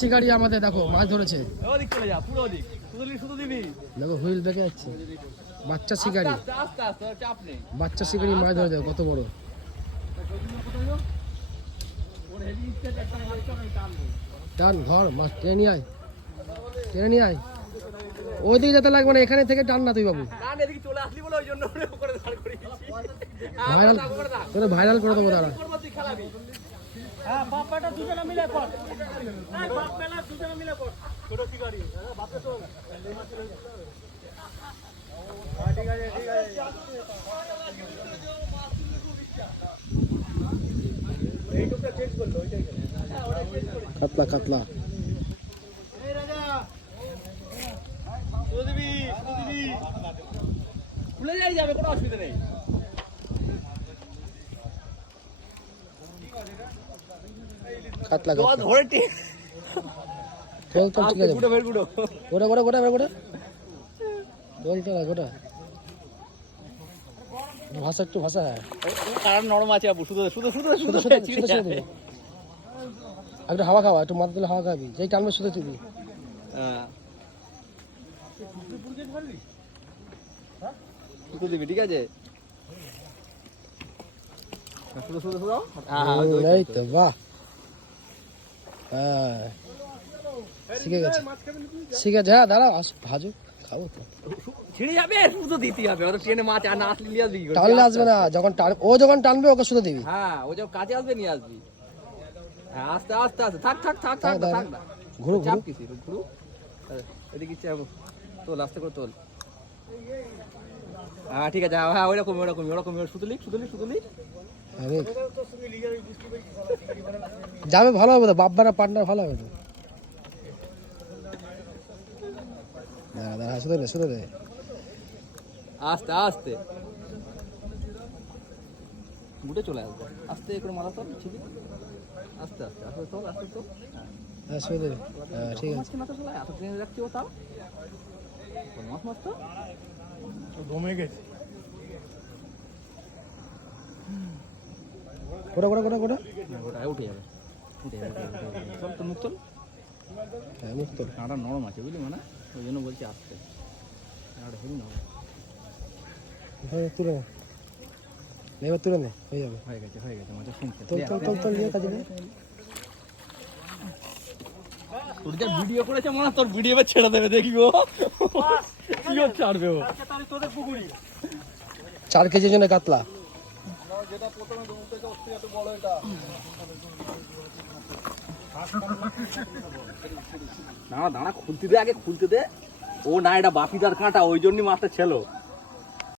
শিকারি আমাদের দেখো মাছ ধরেছে। দেখো হুইল দেখে যাচ্ছে। বাচ্চা শিকারি, বাচ্চা শিকারি মাছ ধরে দেখো কত বড়। টান ধর মাছ টেনে নিয়ে আয়, টেনে নিয়ে আয়। ওইদিকে যেতে লাগবে না, এখানে থেকে টান না তুই বাবু। ভাইরাল, তোরা ভাইরাল করে দেবো দাঁড়া। কাতলা কাতলা খুলে যাবে, কোনো অসুবিধা নেই। কাতলা ধরে তোল তোল, ঠিক আছে। গোটা গোটা গোটা গোটা তোল তোল গোটা। ভাষা একটু ভাষা কারণ নরম আছে বাবু, শুধু শুধু শুধু শুধু একটু হাওয়া খাওয়া, একটু মাথা তুলে হাওয়া খাবি, যেই টানবে শুধু তুবি। শুধু দিবি, ঠিক আছে। এই তো বাহ, হ্যাঁ শিখে গেছে, শিখে গেছে। হ্যাঁ দাঁড়াও, ভাজো খাবো তো। ছিঁড়ে যাবে, শুধু দিতে হবে। ওটা ট্রেনে মাছ আর না আসলে নিয়ে আসবি, টানলে আসবে না, যখন ও যখন টানবে ওকে শুধু দিবি। হ্যাঁ, ও যখন কাজে আসবে নিয়ে আসবি। হ্যাঁ, আস্তে আস্তে আস্তে, থাক থাক থাক থাক থাক না, ঘুরু ঘুরু ঘুরু। এদিকে তোল, আস্তে করে তোল। হ্যাঁ ঠিক আছে, হ্যাঁ ওইরকম ওইরকম ওরকম, সুতলি সুতলি সুতলি যাবে, ভালো হবে তো, বাপ্পারা পার্টনার ভালো হবে তো। দাঁড়া দাঁড়া, শুধু দে শুধু দে, আস্তে আস্তে বুটে চলে আসবে। আস্তে করে মাথা তোল, ছিবি আস্তে আস্তে আস্তে তোল, আস্তে তোল। হ্যাঁ শুধু দে, হ্যাঁ ঠিক আছে। মাথা চলে এত ট্রেনে রাখছি, ও তাও মাছ মাছ তো ঘুমে গেছে। গোটা গোটা গোটা গোটা, উঠে যাবে, উঠে যাবে। চল তো, মুখ তোল। হ্যাঁ মুখ তোল। কাঁটা নরম আছে বুঝলি, মানে ওই জন্য বলছি আসতে। কাঁটা হেরি নরম। তুলে নে, এবার তুলে নে, হয়ে যাবে। হয়ে গেছে হয়ে গেছে, মাছ শুনছে। তোল তোল তোল তোল, নিয়ে কাজে নে। তোর যা ভিডিও করেছে মনে হয় তোর ভিডিও ছেড়ে দেবে, দেখবি ও কি ছাড়বে ও। 4 কেজির জন্য কাতলা। দাঁড়া দাঁড়া, খুলতে দে আগে, খুলতে দে। ও না, এটা বাপিদার কাঁটা, ওই জন্যই মাছটা ছিল।